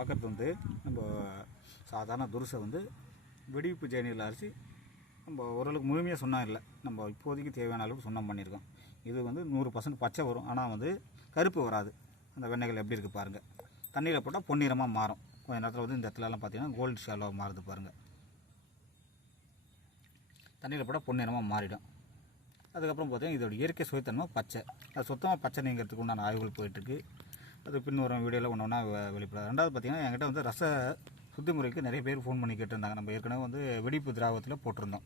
பார்க்குறது வந்து நம்ம சாதாரண துருசை வந்து வெடிப்பு ஜேனியில் அரிசி நம்ம ஓரளவுக்கு முழுமையாக சொன்னால் இல்லை. நம்ம இப்போதைக்கு தேவையான அளவுக்கு சொன்னம் பண்ணியிருக்கோம் இது வந்து நூறு பர்சன்ட் பச்சை வரும். ஆனால் வந்து கருப்பு வராது. அந்த வெண்ணெய்கள் எப்படி இருக்குது பாருங்கள் தண்ணியில் போட்டால் பொன்னிறமாக மாறும். கொஞ்ச நேரத்தில் வந்து இந்த இடத்துலலாம் பார்த்தீங்கன்னா கோல்டு ஷாலோவாக மாறுது பாருங்கள் தண்ணியில் போட்டால் பொன்னிறமாக மாறிடும். அதுக்கப்புறம் பார்த்தீங்கன்னா இதோட இயற்கை சுயத்தன்மை பச்சை. அது சுத்தமாக பச்சை நீங்கிறதுக்கு உண்டான ஆய்வுகள் போயிட்டுருக்கு அது பின் வரும் வீடியோவில் ஒன்று ஒன்றா வெளிப்படாது. ரெண்டாவது பார்த்தீங்கன்னா என்கிட்ட வந்து ரச சுத்தி முறைக்கு நிறைய பேர் ஃபோன் பண்ணி கேட்டிருந்தாங்க. நம்ம ஏற்கனவே வந்து வெடிப்பு திராவத்தில் போட்டிருந்தோம்.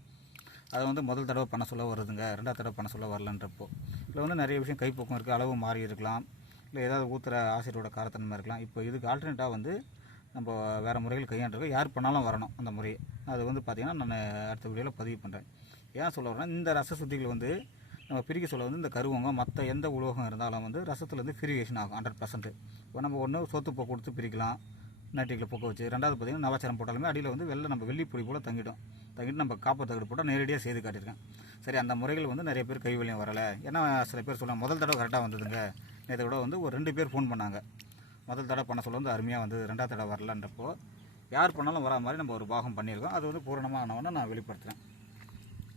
அதை வந்து முதல் தடவை பண்ண சொல்ல வருதுங்க. ரெண்டாவது தடவை பண்ண சொல்ல வரலன்றப்போ. இதில் வந்து நிறைய விஷயம் கைப்போக்கம் இருக்குது அளவு மாறி இருக்கலாம். இல்லை ஏதாவது ஊற்றுற ஆசிரியரோட காரத்தன்மை இருக்கலாம். இப்போ இதுக்கு ஆல்டர்னேட்டாக வந்து நம்ம வேறு முறைகள் கையாண்டிருக்கோம். யார் பண்ணாலும் வரணும் அந்த முறையை. அது வந்து பார்த்திங்கன்னா நான் அடுத்த வீடியோவில் பதிவு பண்ணுறேன் ஏன் சொல்ல வரேன்னா இந்த ரச சுத்திகள் வந்து நம்ம பிரிக்க சொல்ல வந்து இந்த கருவங்கம் மற்ற எந்த உலோகம் இருந்தாலும் வந்து ரசத்தில் ஃபிரிகேஷன் ஆகும் ஹண்ட்ரட் பர்சன்ட் இப்போ நம்ம ஒன்று சொத்து கொடுத்து பிரிக்கலாம் நைட்டிக்கில் பொக்க வச்சு. ரெண்டாவது பார்த்திங்கன்னா நவாச்சாரம் போட்டாலுமே அடியில் வந்து வெளில நம்ம வெள்ளிப்பொடி போல் தங்கிடும். தங்கிட்டு நம்ம காப்பர் தகடு போட்டால் நேரடியாக செய்து காட்டியிருக்கேன். சரி அந்த முறைகள் வந்து நிறைய பேர் கைவலியம் வரலை. ஏன்னா சில பேர் சொல்லுவாங்க முதல் தடவை கரெக்டாக வந்ததுங்க. நேற்று விட வந்து ஒரு ரெண்டு பேர் ஃபோன் பண்ணாங்க. முதல் தடவை பண்ண சொல்ல வந்து அருமையாக வந்து ரெண்டாவது தடவை வரலன்றப்போ யார் பண்ணாலும் வரா மாதிரி நம்ம ஒரு பாகம் பண்ணியிருக்கோம். அது வந்து பூரணமாக ஆனவொன்னே நான் வெளிப்படுத்துகிறேன்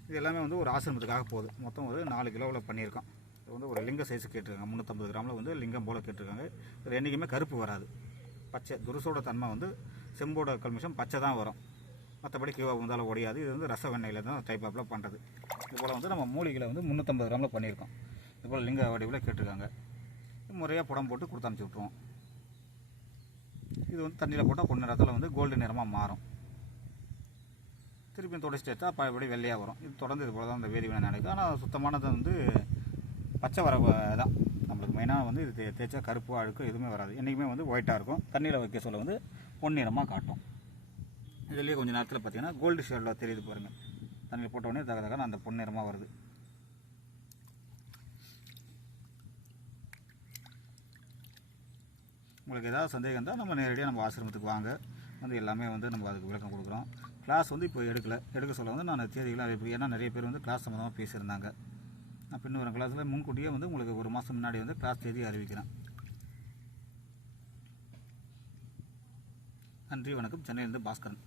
இது எல்லாமே வந்து ஒரு ஆசிரமத்துக்காக போகுது. மொத்தம் ஒரு நாலு கிலோவில் பண்ணியிருக்கோம். இது வந்து ஒரு லிங்க சைஸ் கேட்டிருக்காங்க. முந்நூற்றம்பது கிராமில் வந்து லிங்கம் போல் கேட்டிருக்காங்க. இது என்றைக்குமே கருப்பு வராது. பச்சை துருசோட தன்மை வந்து செம்போட கல்மிஷம் பச்சை தான் வரும். மற்றபடி கீழே வந்தாலும் உடையாது இது வந்து ரச வெண்ணெயில் தான் டைப் ஆப்பில் பண்ணுறது இது போல் வந்து நம்ம மூலிகையில் வந்து முந்நூற்றம்பது கிராமில் பண்ணியிருக்கோம். இது போல் லிங்க வடிவில் கேட்டிருக்காங்க. முறையாக புடம் போட்டு கொடுத்து அனுப்பிச்சி விட்ருவோம் இது வந்து தண்ணியில் போட்டால் கொஞ்ச நேரத்தில் வந்து கோல்டு நிறமாக மாறும். திருப்பி தொடச்சிட்டு எடுத்தால் பழையபடி வெள்ளையாக வரும். இது தொடர்ந்து இது போல தான் அந்த வேதிவினை நடக்குது. ஆனால் சுத்தமானது வந்து பச்சை வர தான். நம்மளுக்கு மெயினாக வந்து இது தே- தேய்ச்சா கருப்பு அழுக்கு எதுவுமே வராது. என்றைக்குமே வந்து ஒயிட்டாக இருக்கும். தண்ணியில் வைக்க சொல்ல வந்து பொன்னிறமாக காட்டும். இதுலேயே கொஞ்சம் நேரத்தில் பார்த்தீங்கன்னா கோல்டு ஷேடில் தெரியுது பாருங்கள் தண்ணியில் போட்ட உடனே தக தகன அந்த பொன்னிறமாக வருது. உங்களுக்கு ஏதாவது சந்தேகம் இருந்தால் நம்ம நேரடியாக நம்ம ஆசிரமத்துக்கு வாங்க. வந்து எல்லாமே வந்து நம்ம அதுக்கு விளக்கம் கொடுக்குறோம். கிளாஸ் வந்து இப்போ எடுக்கலை. எடுக்க சொல்ல வந்து நான் தேதிகளை அறிவிப்பு ஏன்னா நிறைய பேர் வந்து கிளாஸ் சம்மந்தமாக பேசியிருந்தாங்க. நான் பின் வரும் கிளாஸில் முன்கூட்டியே வந்து உங்களுக்கு ஒரு மாதம் முன்னாடி வந்து கிளாஸ் தேதி அறிவிக்கிறேன். நன்றி வணக்கம். சென்னையிலேருந்து பாஸ்கரன்.